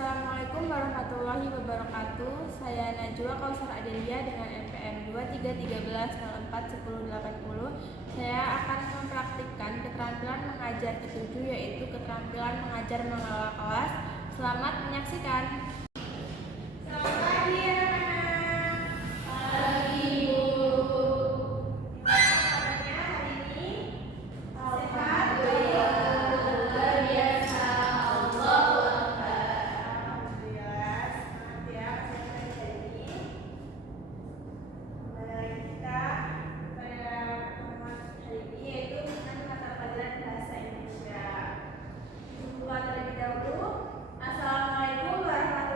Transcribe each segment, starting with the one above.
Assalamualaikum warahmatullahi wabarakatuh. Saya Najwa Kausar Adelia dengan NPM 2313041080. Saya akan mempraktikkan keterampilan mengajar ketujuh, yaitu keterampilan mengajar mengelola kelas. Selamat menyaksikan. Selamat pagi anak-anak. Pagi Bu. Gimana kabarnya hari ini? Sehat? Luar biasa. Alhamdulillah, semangat ya pelajaran hari ini. Kembali lagi kita pada pertemuan hari ini, yaitu dengan mata pelajaran bahasa Indonesia. Buka terlebih dahulu. Assalamualaikum warahmatullahi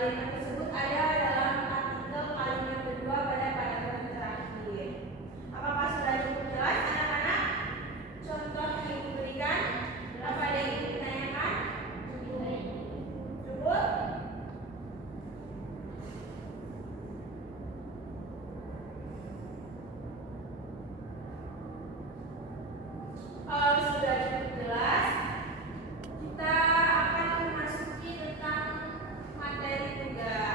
Kalimat tersebut ada dalam artikel kalimat kedua pada paragraf terakhir. Apakah sudah cukup jelas, anak-anak? Contoh yang ibu berikan, apa ada yang ingin ditanyakan? Cukup? Kalau sudah cukup jelas, kita akan memasuki tentang materi tugas.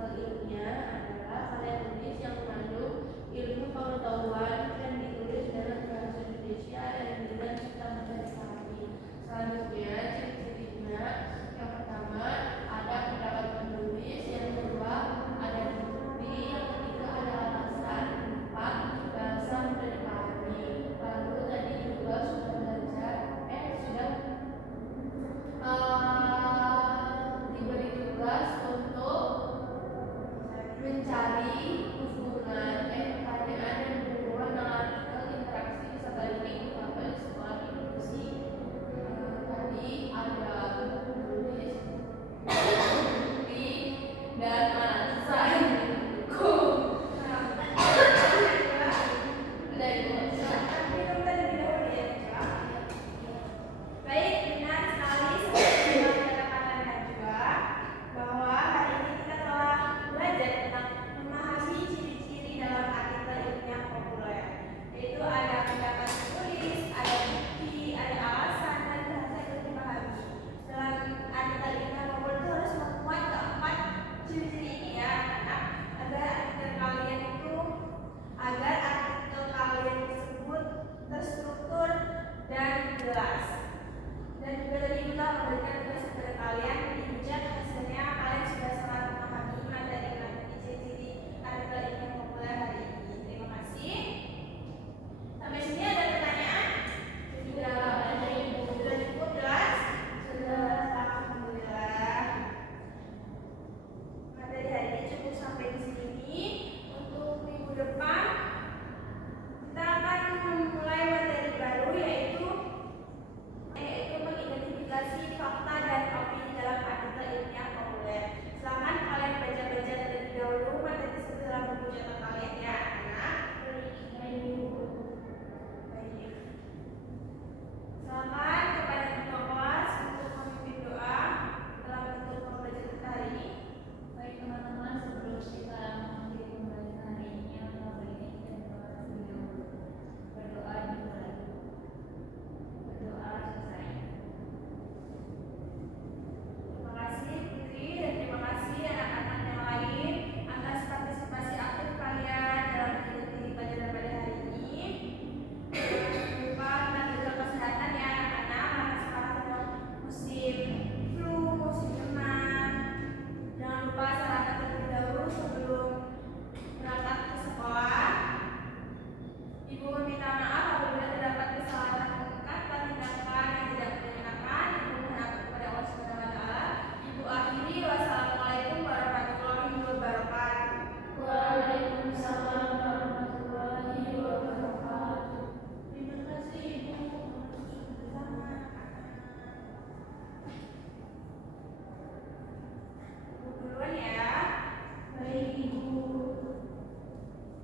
artikel ilmiah adalah karya tulis yang mengandung ilmu pengetahuan yang ditulis dalam bahasa Indonesia dan dengan serta dipahami. Selanjutnya, ciri-cirinya yang pertama ada pendapat penulis, yang kedua ada bukti, yang ketiga ada alasan, empat bahasa mudah dipahami. Lalu tadi juga sudah belajar, diberi tugas untuk mencari hubungan pertanyaan yang berhubungan dengan artikel interaksi serta link atau sekolah inklusi. Tadi ada tulis bukti dan alasan. Baik, benar sekali seperti yang dikatakan Najwa bahwa hari ini kita telah belajar tentang memahami ciri-ciri dalam artikel ilmiah populer, yaitu ada pendapat penulis, ada bukti, ada alasan, dan bahasa yang dipahami. Dalam artikel ilmiah populer itu harus memuat keempat ciri-ciri ini ya, anak, agar artikel kalian tersebut terstruktur dan jelas. Dan juga tadi kita memberikan tugas kepada kalian di ujian, hasilnya kalian sudah sangat memahami materi ciri-ciri artikel ilmiah populer hari ini. Terima kasih. Sampai sini ada pertanyaan? Sudah ada Ibu? Sudah cukup jelas? Sudah, alhamdulillah. Materi hari ini cukup sampai di sini. Untuk minggu depan kita akan memulai materi baru, yaitu mengidentifikasi fakta dan opini dalam artikel ilmiah populer. Silakan kalian baca-baca terlebih dahulu materi tersebut dalam buku catatan kalian ya, anak. Baik. Silakan kepada ketua kelas untuk memimpin doa dalam bentuk pembelajaran kita hari ini. Baik teman-teman, sebelum kita mengakhiri pembelajaran hari ini, yang ini kita berdoa dimulai. Berdoa selesai. Terima kasih Putri dan terima kasih anak-anak yang lain atas partisipasi aktif kalian dalam mengikuti pelajaran pada hari ini. Jangan lupa tentang jaga kesehatan ya anak-anak, karena sekarang sedang musim flu, musim demam. Jangan lupa sarapan terlebih dahulu sebelum berangkat ke sekolah. Ibu meminta maaf apabila terdapat kesalahan kata, tindakan yang tidak menyenangkan. Ibu berharap kepada Allah Subhanahu wa Ta'ala. Ibu akhiri, wassalamualaikum warahmatullahi wabarakatuh. Waalaikumsalam warahmatullahi wabarakatuh. Terima kasih Ibu. Sama. Ibu duluan ya. Baik Ibu.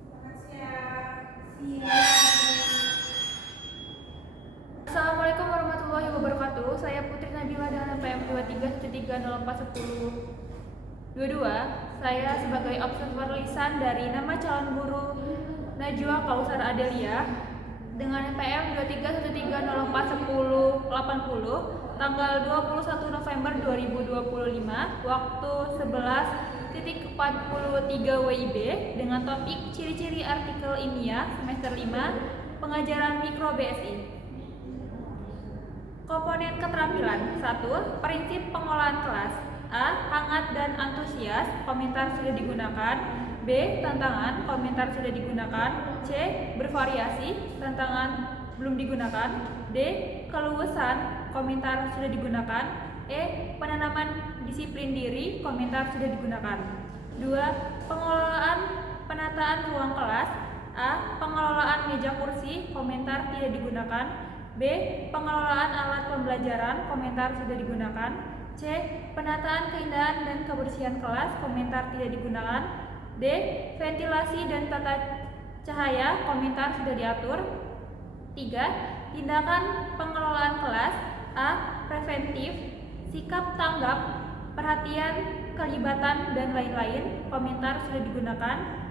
Selamat siang. Assalamualaikum warahmatullahi wabarakatuh. Saya Putri Nabila dengan PM 2313041022. Saya sebagai observer lisan dari nama calon guru Najwa Kausar Adelia dengan PM 2313041080 tanggal 21 November 2025, waktu 11.43 WIB dengan topik ciri-ciri artikel ilmiah semester 5 pengajaran mikro BSI. Komponen keterampilan 1. Prinsip pengolahan kelas. A. Hangat dan antusias, komentar sudah digunakan. B. Tantangan, komentar sudah digunakan. C. Bervariasi, tantangan belum digunakan. D. Keluasan, komentar sudah digunakan. E. Penanaman disiplin diri, komentar sudah digunakan. 2. Pengelolaan penataan ruang kelas. A. Pengelolaan meja kursi, komentar tidak digunakan. B. Pengelolaan alat pembelajaran, komentar sudah digunakan. C. Penataan keindahan dan kebersihan kelas, komentar tidak digunakan. D. Ventilasi dan tata cahaya, komentar sudah diatur. 3. Tindakan pengelolaan kelas. A. Preventif, sikap tanggap, perhatian, kelibatan, dan lain-lain, komentar sudah digunakan.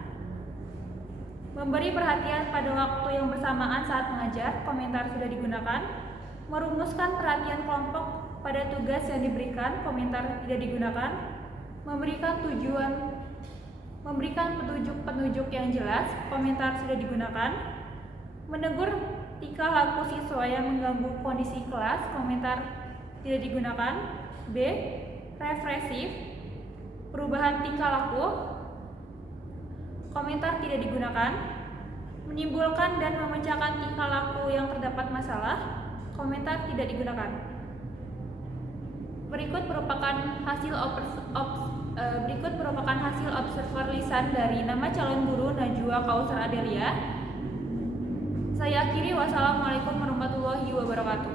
Memberi perhatian pada waktu yang bersamaan saat mengajar, komentar sudah digunakan. Merumuskan perhatian kelompok pada tugas yang diberikan, komentar tidak digunakan. Memberikan tujuan memberikan petunjuk-petunjuk yang jelas, komentar sudah digunakan. Menegur tingkah laku siswa yang mengganggu kondisi kelas, komentar tidak digunakan. B. Represif, perubahan tingkah laku, komentar tidak digunakan. Menimbulkan dan memecahkan tingkah laku yang terdapat masalah, komentar tidak digunakan. Berikut merupakan hasil observer lisan dari nama calon guru Najwa Kausar Adelia. Saya akhiri, wassalamualaikum warahmatullahi wabarakatuh.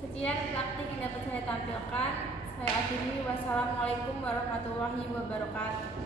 Sekian praktik yang dapat saya tampilkan. Saya akhiri, wassalamualaikum warahmatullahi wabarakatuh.